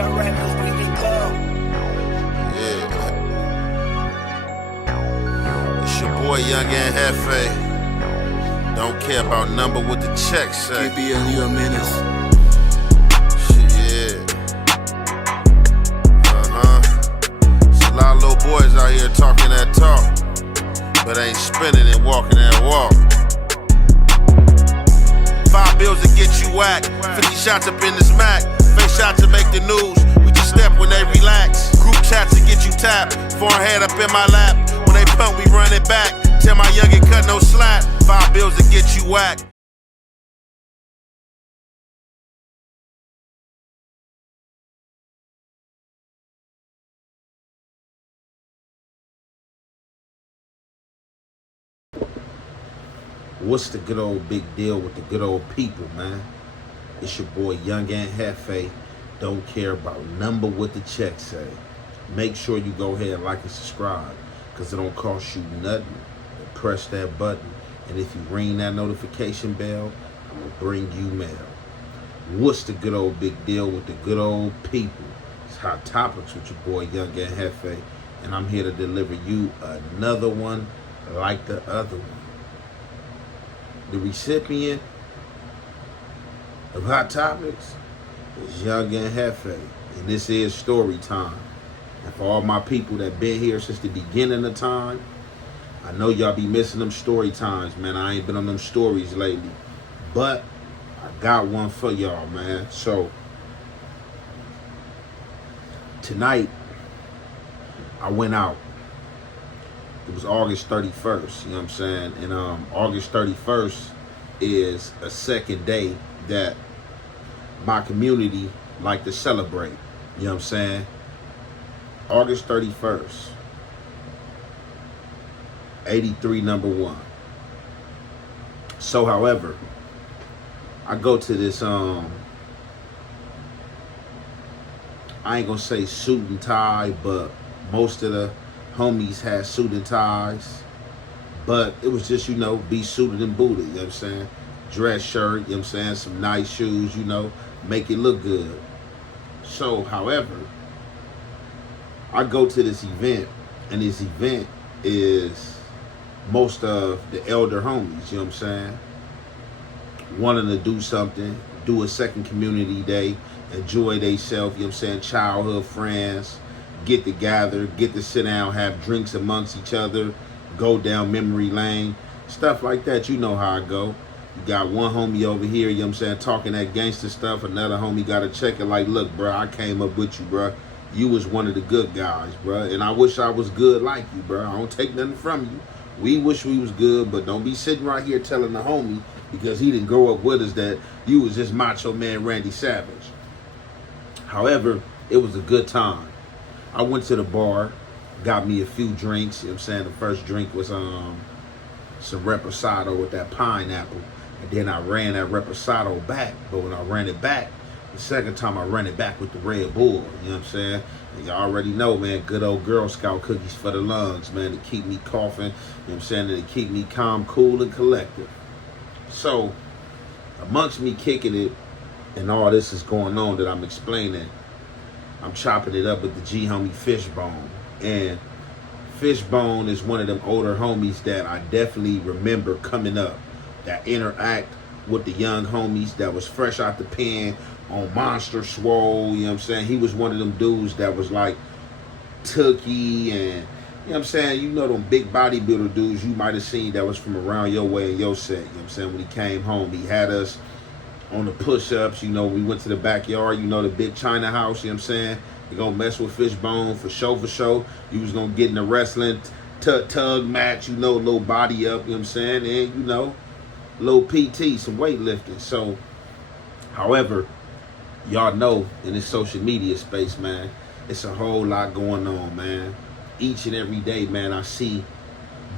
It's your boy Young and Hefe. Don't care about number what the check say. KBL, you a menace. Yeah. It's a lot of little boys out here talking that talk, but ain't spinning and walking that walk. 5 bills to get you whacked, 50 shots up in this Mac, face shots to make the news, we just step when they relax, group chats to get you tapped, forehead up in my lap, when they pump we run it back, tell my youngin' cut no slack, 5 bills to get you whacked. What's the good old big deal with the good old people, man? It's your boy Young and Hefe. Don't care about number what the check say. Make sure you go ahead and like and subscribe, because it don't cost you nothing. Press that button, and if you ring that notification bell, I'm gonna bring you mail. What's the good old big deal with the good old people? It's Hot Topics with your boy Young and Hefe, and I'm here to deliver you another one like the other one. The recipient of Hot Topics is Young and Hefe, and this is story time. And for all my people that been here since the beginning of time, I know y'all be missing them story times, man. I ain't been on them stories lately, but I got one for y'all, man. So tonight I went out. It was August 31st, you know what I'm saying? And August 31st is a second day that my community like to celebrate, you know what I'm saying? August 31st, 83 #1. So, however, I go to this, I ain't gonna say suit and tie, but most of the homies had suit and ties, but it was just, be suited and booted, you know what I'm saying? Dress shirt, you know what I'm saying? Some nice shoes, make it look good. So, however, I go to this event, and this event is most of the elder homies, you know what I'm saying? Wanting to do something, do a second community day, enjoy themselves, you know what I'm saying? Childhood friends, get together, get to sit down, have drinks amongst each other, go down memory lane, stuff like that. You know how I go. You got one homie over here, you know what I'm saying, talking that gangster stuff. Another homie got to check it like, look, bro, I came up with you, bro. You was one of the good guys, bro. And I wish I was good like you, bro. I don't take nothing from you. We wish we was good, but don't be sitting right here telling the homie, because he didn't grow up with us, that you was just Macho Man Randy Savage. However, it was a good time. I went to the bar, got me a few drinks, you know what I'm saying? The first drink was some Reposado with that pineapple. And then I ran that Reposado back. But when I ran it back, the second time I ran it back with the Red Bull, you know what I'm saying? And y'all already know, man, good old Girl Scout cookies for the lungs, man, to keep me coughing, you know what I'm saying? And to keep me calm, cool, and collected. So, amongst me kicking it, and all this is going on that I'm explaining, I'm chopping it up with the G homie Fishbone. And Fishbone is one of them older homies that I definitely remember coming up, that interact with the young homies that was fresh out the pen on Monster Swole, you know what I'm saying? He was one of them dudes that was like Tookie, and you know what I'm saying? Them big bodybuilder dudes you might have seen that was from around your way and your set, you know what I'm saying? When he came home, he had us on the push-ups, we went to the backyard, the big China house, you know what I'm saying? You gonna mess with Fishbone for sure. You was gonna get in the wrestling tug match, little body up, you know what I'm saying? And, little PT, some weightlifting. So, however, y'all know in this social media space, man, it's a whole lot going on, man. Each and every day, man, I see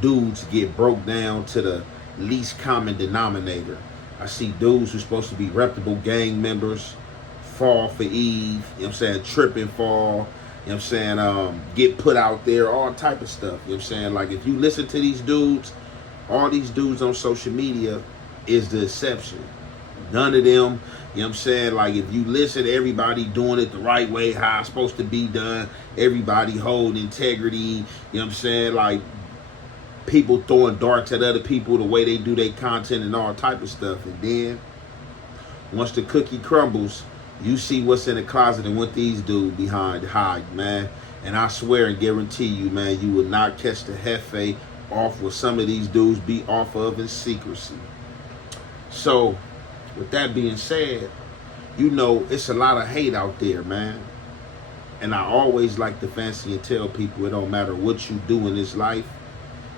dudes get broke down to the least common denominator. I see dudes who's supposed to be reputable gang members fall for Eve, you know what I'm saying, trip and fall, you know what I'm saying, get put out there, all type of stuff, you know what I'm saying? Like, if you listen to these dudes, all these dudes on social media is the exception. None of them, you know what I'm saying? Like, if you listen to everybody doing it the right way, how it's supposed to be done, everybody hold integrity, you know what I'm saying? Like, people throwing darts at other people, the way they do their content and all type of stuff. And then, once the cookie crumbles, you see what's in the closet and what these dudes behind hide, man. And I swear and guarantee you, man, you will not catch the Hefe off what some of these dudes be off of in secrecy. So, with that being said, you know, it's a lot of hate out there, man. And I always like to fancy and tell people it don't matter what you do in this life.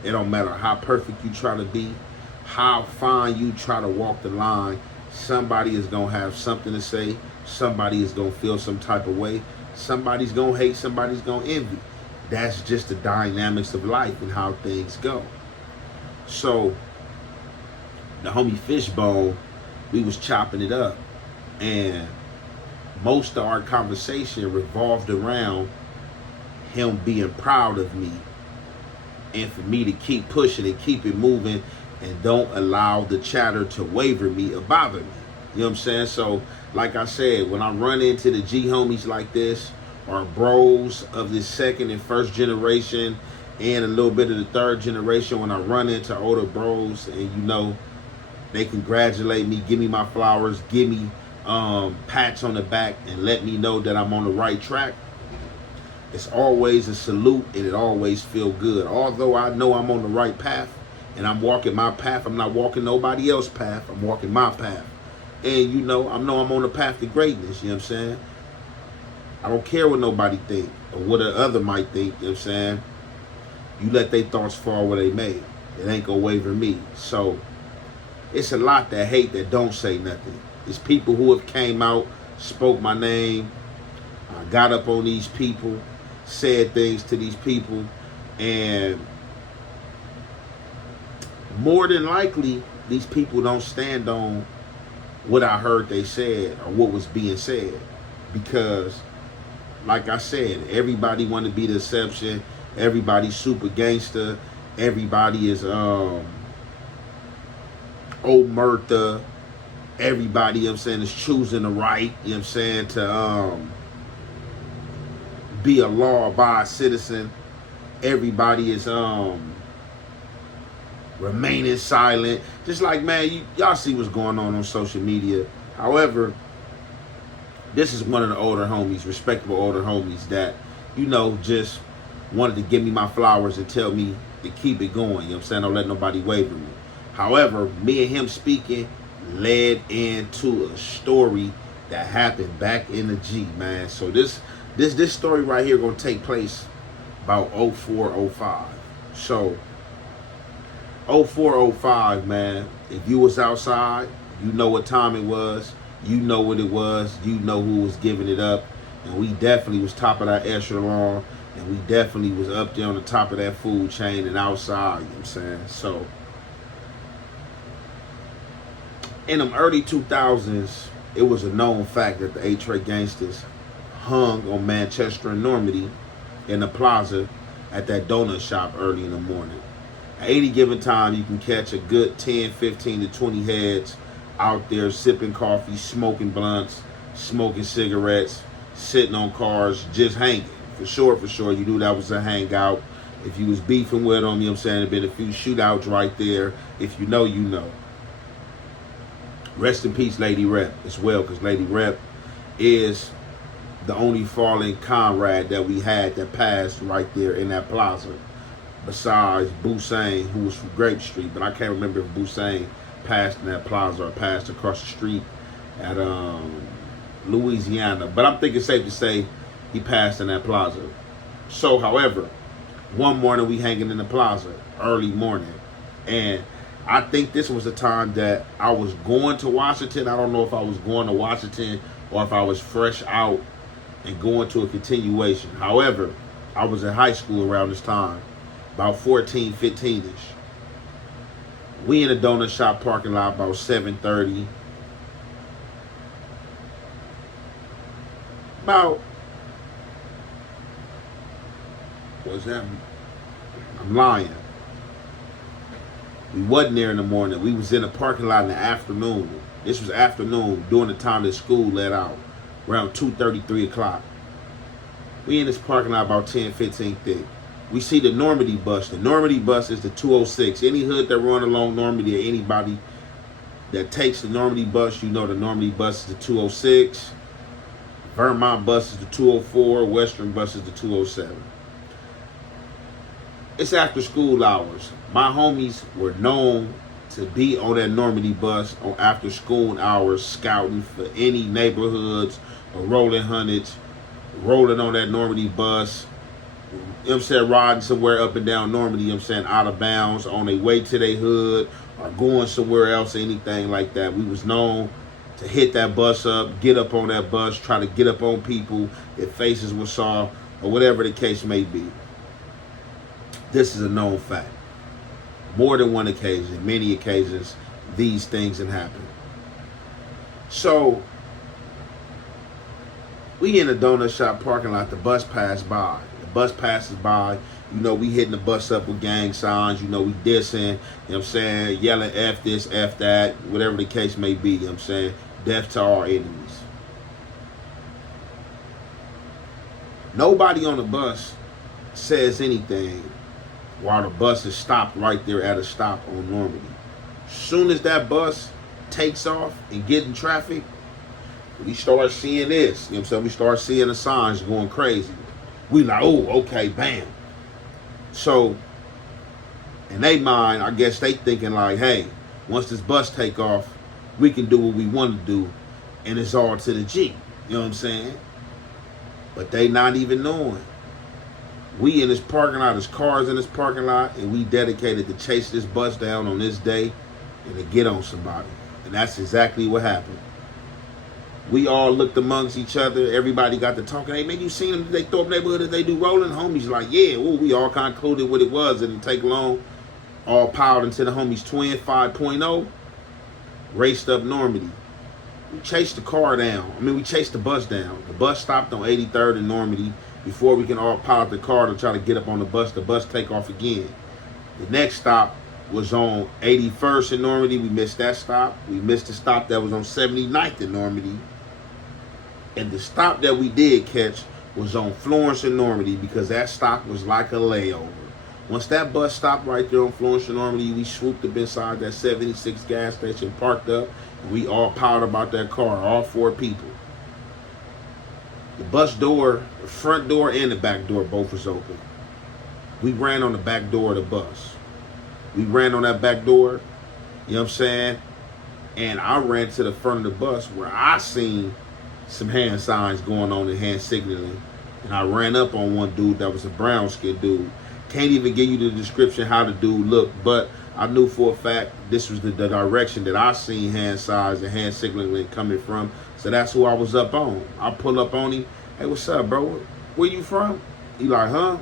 It don't matter how perfect you try to be, how fine you try to walk the line. Somebody is going to have something to say. Somebody is going to feel some type of way. Somebody's going to hate. Somebody's going to envy. That's just the dynamics of life and how things go. So, the homie Fishbone, we was chopping it up. And most of our conversation revolved around him being proud of me. And for me to keep pushing and keep it moving and don't allow the chatter to waver me or bother me. You know what I'm saying? So, like I said, when I run into the G homies like this, or bros of this second and first generation, and a little bit of the third generation, when I run into older bros and, you know, they congratulate me, give me my flowers, give me pats on the back, and let me know that I'm on the right track, it's always a salute, and it always feel good. Although I know I'm on the right path, and I'm walking my path, I'm not walking nobody else's path, I'm walking my path. And, you know I'm on the path to greatness, you know what I'm saying? I don't care what nobody think, or what the other might think, you know what I'm saying? You let their thoughts fall where they may. It ain't gonna waver me. So, it's a lot that hate that don't say nothing. It's people who have came out, spoke my name, got up on these people, said things to these people, and more than likely, these people don't stand on what I heard they said or what was being said. Because, like I said, everybody want to be the exception. Everybody's super gangster. Everybody is omerta. Everybody, you know what I'm saying, is choosing the right, you know what I'm saying, to be a law-abiding citizen. Everybody is remaining silent. Just like, man, y'all see what's going on social media. However, this is one of the older homies, respectable older homies that, you know, just wanted to give me my flowers and tell me to keep it going. You know what I'm saying? Don't let nobody waver me. However, me and him speaking led into a story that happened back in the G, man. So this story right here gonna take place about 04, 05. So 04, 05, man, if you was outside, you know what time it was, you know what it was, you know who was giving it up, and we definitely was top of that echelon, and we definitely was up there on the top of that food chain and outside, you know what I'm saying? So, in them early 2000s, it was a known fact that the A-Tray gangsters hung on Manchester and Normandy in the plaza at that donut shop early in the morning. At any given time, you can catch a good 10, 15 to 20 heads out there sipping coffee, smoking blunts, smoking cigarettes, sitting on cars, just hanging. For sure, you knew that was a hangout. If you was beefing with them, you know what I'm saying, there been a few shootouts right there. If you know, you know. Rest in peace, Lady Rep, as well, because Lady Rep is the only fallen comrade that we had that passed right there in that plaza. Besides Boussaint, who was from Grape Street, but I can't remember if Boussaint passed in that plaza or passed across the street at Louisiana. But I'm thinking safe to say he passed in that plaza. So, however, one morning we hanging in the plaza, early morning, and I think this was the time that I was going to Washington. I don't know if I was going to Washington or if I was fresh out and going to a continuation. However, I was in high school around this time, about 14, 15-ish. We in a donut shop parking lot about 7:30. About, what was that? I'm lying. We wasn't there in the morning. We was in the parking lot in the afternoon. This was afternoon, during the time that school let out, around 2:30, 3 o'clock. We in this parking lot about 10, 15 thick. We see the Normandy bus. The Normandy bus is the 206. Any hood that run along Normandy, or anybody that takes the Normandy bus, you know the Normandy bus is the 206. Vermont bus is the 204. Western bus is the 207. It's after school hours. My homies were known to be on that Normandy bus on after school hours, scouting for any neighborhoods or rolling hundreds, rolling on that Normandy bus, you know what I'm saying, riding somewhere up and down Normandy, you know what I'm saying, out of bounds, on their way to their hood, or going somewhere else, anything like that. We was known to hit that bus up, get up on that bus, try to get up on people, if faces were saw, or whatever the case may be. This is a known fact. More than one occasion, many occasions, these things have happened. So, we in a donut shop parking lot, the bus passed by. The bus passes by, you know, we hitting the bus up with gang signs, you know, we dissing, you know what I'm saying, yelling F this, F that, whatever the case may be, you know what I'm saying, death to our enemies. Nobody on the bus says anything while the bus is stopped right there at a stop on Normandy. Soon as that bus takes off and get in traffic, we start seeing this. You know what I'm saying? We start seeing the signs going crazy. We like, oh, okay, bam. So, in their mind, I guess they thinking like, hey, once this bus take off, we can do what we want to do, and it's all to the G. You know what I'm saying? But they not even knowing. We in this parking lot, there's cars in this parking lot, and we dedicated to chase this bus down on this day and to get on somebody. And that's exactly what happened. We all looked amongst each other. Everybody got to talking. Hey, man, you seen them? They throw up neighborhood that they do rolling? Homies like, yeah. Ooh, we all concluded what it was. It didn't take long. All piled into the homies twin 5.0. Raced up Normandy. We chased the car down. We chased the bus down. The bus stopped on 83rd and Normandy. Before we can all pile up the car to try to get up on the bus take off again. The next stop was on 81st in Normandy. We missed that stop. We missed the stop that was on 79th in Normandy. And the stop that we did catch was on Florence in Normandy, because that stop was like a layover. Once that bus stopped right there on Florence in Normandy, we swooped up inside that 76 gas station, parked up, and we all piled about that car, all 4 people. The bus door, the front door and the back door both was open. We ran on the back door of the bus. We ran on that back door, you know what I'm saying? And I ran to the front of the bus where I seen some hand signs going on and hand signaling. And I ran up on one dude that was a brown skinned dude. Can't even give you the description how the dude looked, but I knew for a fact this was the direction that I seen hand signs and hand signaling coming from. So that's who I was up on. I pull up on him. Hey, what's up, bro? Where you from? He like, huh?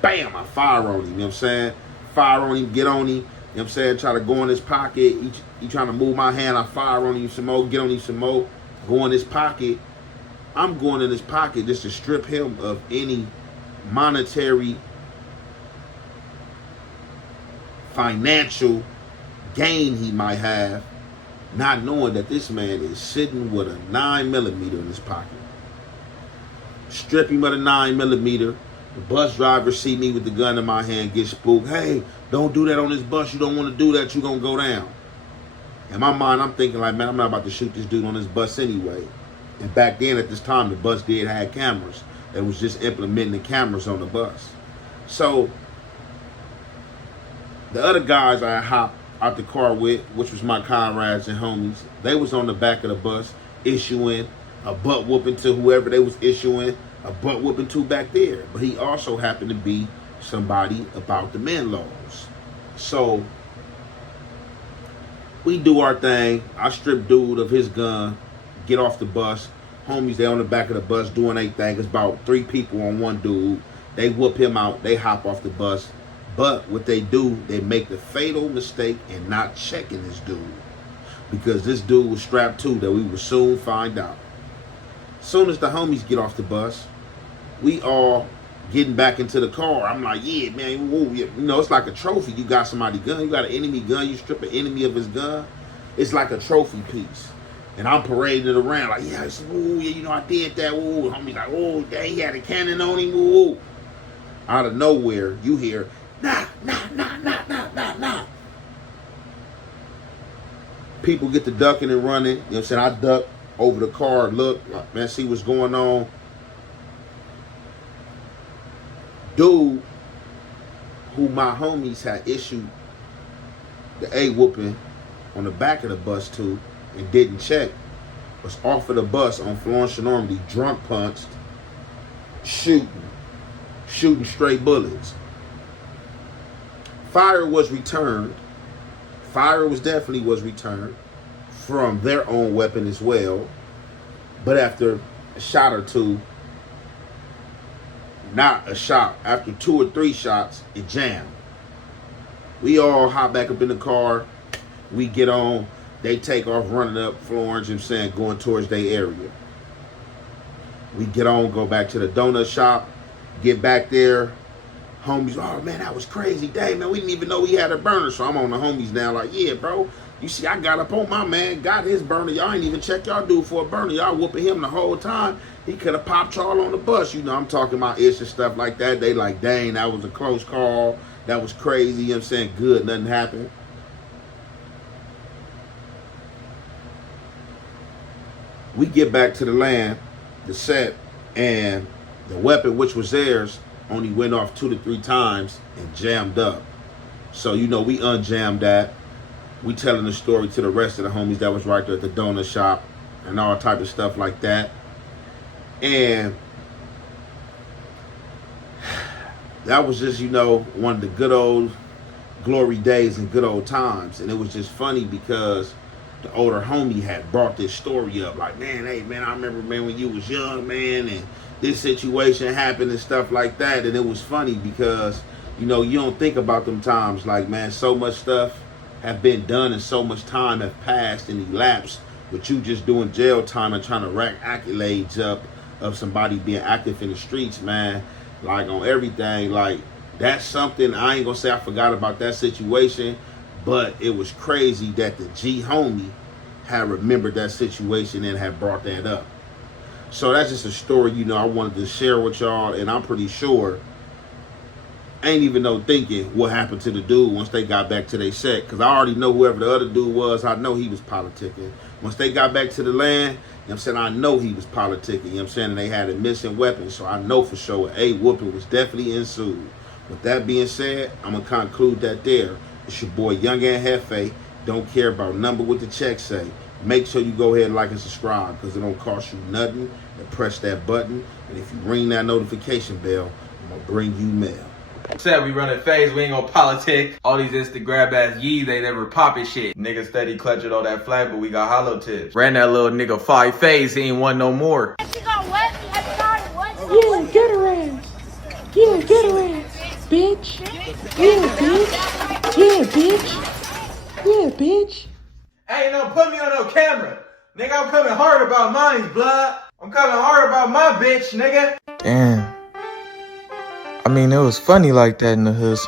Bam, I fire on him, you know what I'm saying? Fire on him, get on him, you know what I'm saying? Try to go in his pocket. He trying to move my hand. I fire on him some more, get on him some more, go in his pocket. I'm going in his pocket just to strip him of any monetary, financial gain he might have, not knowing that this man is sitting with a 9mm in his pocket. Strip him of the 9mm. The bus driver see me with the gun in my hand, get spooked. Hey, don't do that on this bus. You don't want to do that. You're going to go down. In my mind, I'm thinking like, man, I'm not about to shoot this dude on this bus anyway. And back then, at this time, the bus did have cameras. They was just implementing the cameras on the bus. So, the other guys I hopped out the car with, which was my comrades and homies, they was on the back of the bus issuing a butt whooping to whoever they was issuing a butt whooping to back there. But he also happened to be somebody about the Menlos. So we do our thing. I strip dude of his gun, get off the bus. Homies, they on the back of the bus doing their thing. It's about 3 people on one dude. They whoop him out. They hop off the bus. But what they do, they make the fatal mistake in not checking this dude. Because this dude was strapped to that we would soon find out. Soon as the homies get off the bus, we all getting back into the car. I'm like, yeah, man, whoa, yeah. You know, it's like a trophy. You got somebody's gun. You got an enemy gun. You strip an enemy of his gun. It's like a trophy piece. And I'm parading it around like, yeah, ooh, yeah, you know, I did that. Ooh, homie like, oh, dang, he had a cannon on him. Ooh. Out of nowhere, you hear, nah. People get to ducking and running. You know what I'm saying? I duck over the car, look, man, see what's going on. Dude who my homies had issued the A-whooping on the back of the bus to and didn't check was off of the bus on Florence and Normandy, drunk punched, shooting straight bullets. Fire was returned. Fire definitely was returned from their own weapon as well. But after a shot or two, not a shot, after 2 or 3 shots, it jammed. We all hop back up in the car. We get on. They take off running up Florence, you know what I'm saying, going towards their area. We get on, go back to the donut shop, get back there. Homies, oh man, that was crazy. Dang, man, we didn't even know he had a burner. So I'm on the homies now like, yeah, bro. You see, I got up on my man, got his burner. Y'all ain't even check y'all dude for a burner. Y'all whooping him the whole time. He could have popped y'all on the bus. You know, I'm talking about ish and stuff like that. They like, dang, that was a close call. That was crazy. You know what I'm saying? Good, nothing happened. We get back to the land, the set, and the weapon, which was theirs, only went off 2 to 3 times and jammed up. So, you know, we unjammed that. We telling the story to the rest of the homies that was right there at the donut shop and all type of stuff like that. And that was just, you know, one of the good old glory days and good old times. And it was just funny because the older homie had brought this story up. Like, man, hey, man, I remember, man, when you was young, man, and this situation happened and stuff like that. And it was funny because, you know, you don't think about them times. Like, man, so much stuff have been done and so much time have passed and elapsed with you just doing jail time and trying to rack accolades up of somebody being active in the streets, man. Like, on everything. Like, that's something, I ain't gonna say I forgot about that situation, but it was crazy that the G homie had remembered that situation and had brought that up. So that's just a story, you know, I wanted to share with y'all, and I'm pretty sure, ain't even no thinking what happened to the dude once they got back to their set, because I already know whoever the other dude was, I know he was politicking. Once they got back to the land, you know what I'm saying, I know he was politicking, you know what I'm saying, and they had a missing weapon, so I know for sure a whooping was definitely ensued. With that being said, I'm going to conclude that there. It's your boy Young and Hefe. Don't care about number what the check say. Make sure you go ahead and like and subscribe because it don't cost you nothing. And press that button. And if you ring that notification bell, I'm going to bring you mail. Said we running phase, we ain't gonna politic. All these Instagram ass yees, they never poppin' shit. Nigga steady clutching all that flag, but we got hollow tips. Ran that little nigga 5 phase, he ain't want no more. She got wet, what? Yeah, get her ass. Yeah, get her ass. Bitch. Yeah, bitch. Yeah, bitch. Yeah, bitch. Ain't no put me on no camera. Nigga, I'm coming hard about mine, blood. I'm coming hard about my bitch, nigga. Damn. I mean, it was funny like that in the hood.